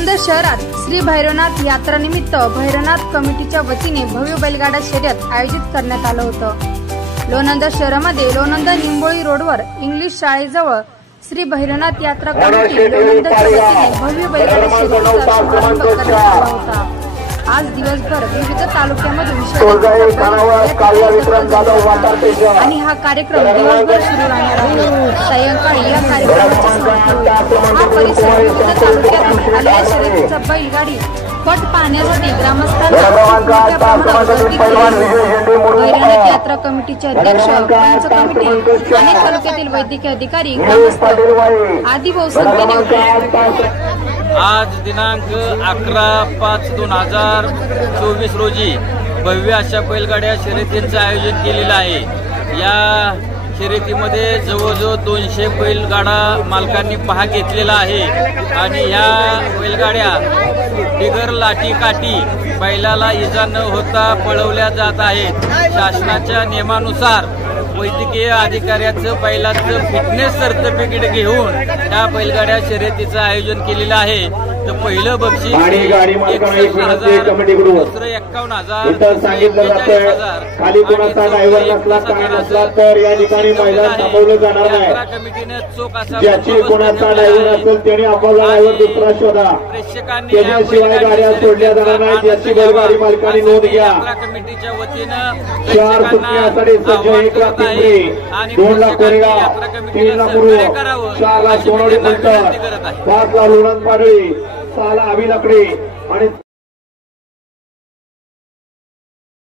लोणंद शहरात श्री भैरवनाथ यात्रा निमित्त भैरवनाथ कमिटीच्या वतीने भव्य बैलगाडा शर्यत आयोजित करण्यात आलं होतं। लोणंद शहरामध्ये लोणंद निंबोळी रोडवर इंग्लिश शाळेजवळ श्री भैरवनाथ यात्रा कमिटी लोणंदच्या वतीने भव्य बैलगाडा शर्यतीचा शुभारंभ करण्यात आला होता। आज दिवसभर विविध तालुक्यामधून आणि हा कार्यक्रम दिवसभर सुरू राहणार आहे। सायंकाळी या कार्यक्रमाची समाप्ती होईल। हा परिसर विविध तालुक्यातून आलेल्या शर्यतीचा बैलगाडी पट पाहण्यासाठी ग्रामस्थांना भैरवनाथ यात्रा कमिटीचे अध्यक्ष, पंच कमिटी, अनेक तालुक्यातील वैद्यकीय अधिकारी, ग्रामस्थ आदी बहु संख्येने उपस्थित होते। आज दिनांक 11/5/2024 रोजी भव्य अशा बैलगाड्या शर्यतींचं आयोजन केलेलं आहे। या शर्यतीमध्ये जवळजवळ 200 बैलगाडा मालकांनी भाग घेतलेला आहे आणि ह्या बैलगाड्या बिगर लाठी काठी बैलाला इजा न होता पळवल्या जात आहेत। शासनाच्या नियमानुसार वैद्यकीय अधिकाऱ्याचं बैलाचं फिटनेस सर्टिफिकेट घेऊन या बैलगाड्या शर्यतीचं आयोजन केलेलं आहे। तर पहिलं बक्षीस 61,000, दुसरं 51,000, सांगितलं जातं खाली कोणाचा ड्रायव्हर नसला काय नसला तर या ठिकाणी मैदान थांबवलं जाणार नाही। कमिटीने चोख असा ज्याची कोणाचा ड्रायव्हर असेल त्याने आपला ड्रायव्हर दुसरा शोधा। प्रेक्षकांनी त्याच्याशिवाय गाड्या सोडल्या जाणार नाहीत याची बैलगाडी मालकांनी नोंद घ्या। कमिटीच्या वतीनं 4 सुटण्यासाठी सज्ज 1 लाख पिंपरी, 2 लाख कोरेगाव, 3 लाख मुरुड, 4 लाख सोनवडी फलटण, 5 लाख लोणंद पाडळी, 6 लाख आवी लाकडी आणि